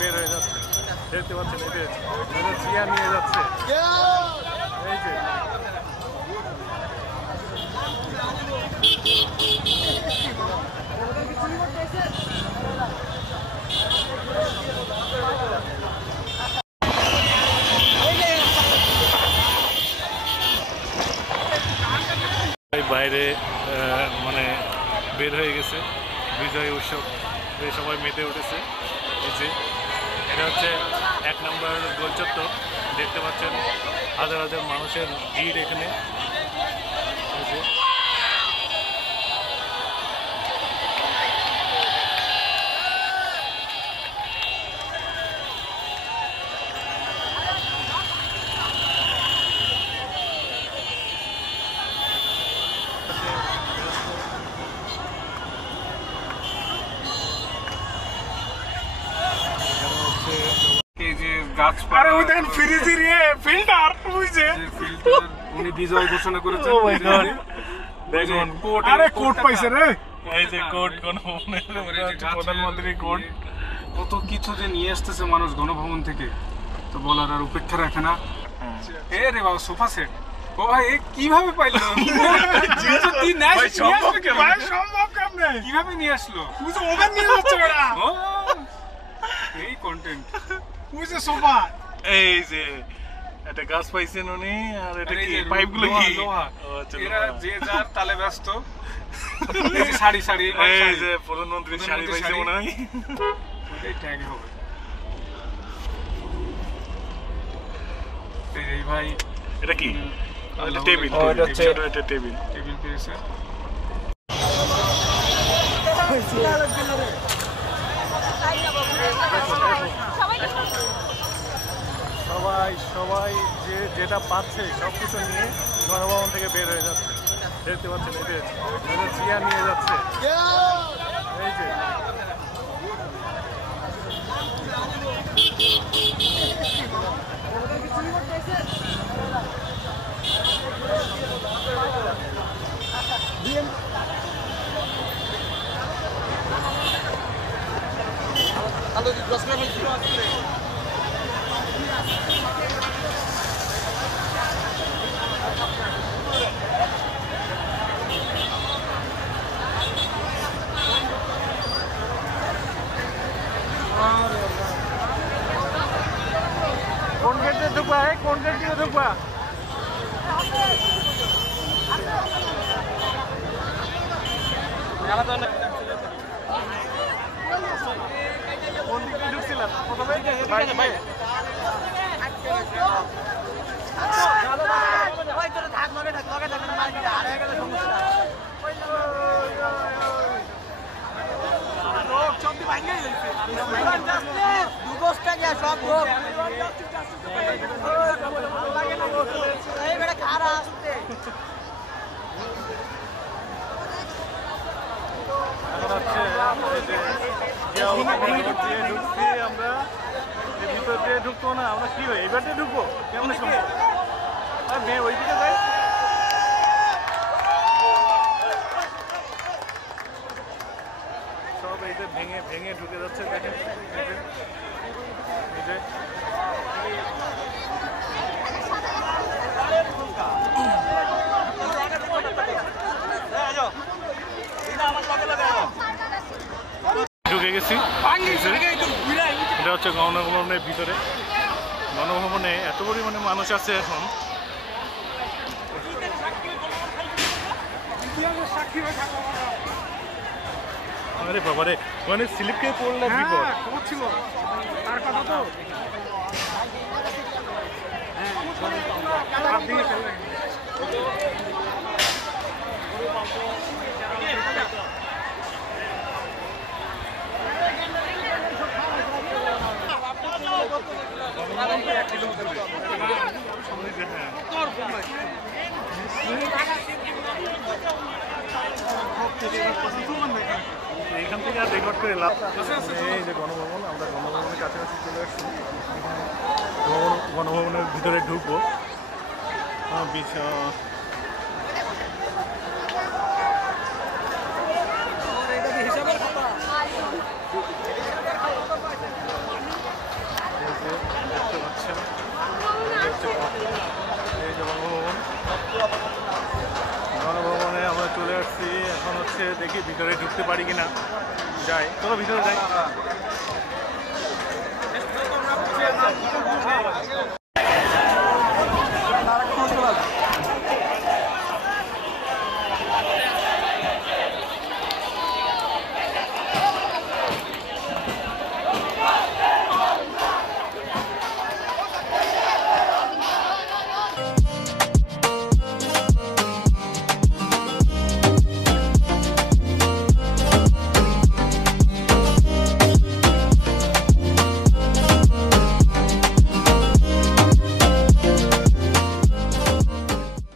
বের হয়ে যাচ্ছে, দেখতে পাচ্ছেন এদের চেয়ার নিয়ে যাচ্ছে। এই যে বাইরে মানে বের হয়ে গেছে বিজয় উৎসব, সবাই মেতে উঠেছে। এই যে এটা হচ্ছে 1 নম্বর গোল চত্বর, দেখতে পাচ্ছেন হাজার হাজার মানুষের ভিড় এখানে। এই যে বিজয় ঘোষণা করেছেন। প্রধানমন্ত্রী কোর্ট কত কিছু যে নিয়ে আসতেছে মানুষ গণভবন থেকে, তো বলার আর উপেক্ষা রাখে না। এ রে বাবা, সোফা সেট ও ভাই কিভাবে পাইলো? কিভাবে নিয়ে আসলো? এই কন্টেন্ট সোফা। এই যে একটা গাছ পাইছেন উনি, আর এটা কি পাইপগুলো কি লোহা? এরা যে যার তালে ব্যস্ত। এই যে শাড়ি শাড়ি, এই যে প্রধানমন্ত্রী শাড়ি পাইছে মনে হয়, ওটাই ট্যাগ হবে। এই ভাই এটা কি? এটা টেবিল, এটা হচ্ছে এটা টেবিল, টেবিল পেয়েছে। সবাই যেটা পাচ্ছে সবকিছু নিয়ে গণভবন থেকে বের হয়ে যাচ্ছে, দেখতে পাচ্ছেন এদের চেয়ার নিয়ে যাচ্ছে। এই যে কোন গেট দিয়ে ঢুকবা? কোন গেট দিয়ে ঢুকবা? কোন দিকে ঢুকছিলাম প্রথমে? আমরা ভিতর দিয়ে ঢুকবো না, আমরা কি হয় এবার দিয়ে ঢুকবো কেমন সম্ভব? মেয়ে ওইদিকে যাই। সব এই যে ভেঙে ভেঙে ঢুকে যাচ্ছে, দেখেন এই যে ঢুকে গেছি। এটা হচ্ছে গণভবনের ভিতরে। গণভবনে এত পরিমাণে মানুষ আছে এখন, আরে বাবারে, মানে স্লিপ খেয়ে পড়লে বিপদ ছিল তার কথা তো। এইখান থেকে আর রেকর্ড করে লাভ। এই যে গণভবন, আমরা গণভবনের কাছাকাছি চলে আসছি। গণভবনের ভিতরে ঢুকবো। ভিতরে ঢুকতে পারি কিনা। যাই, চলো ভিতরে যাই।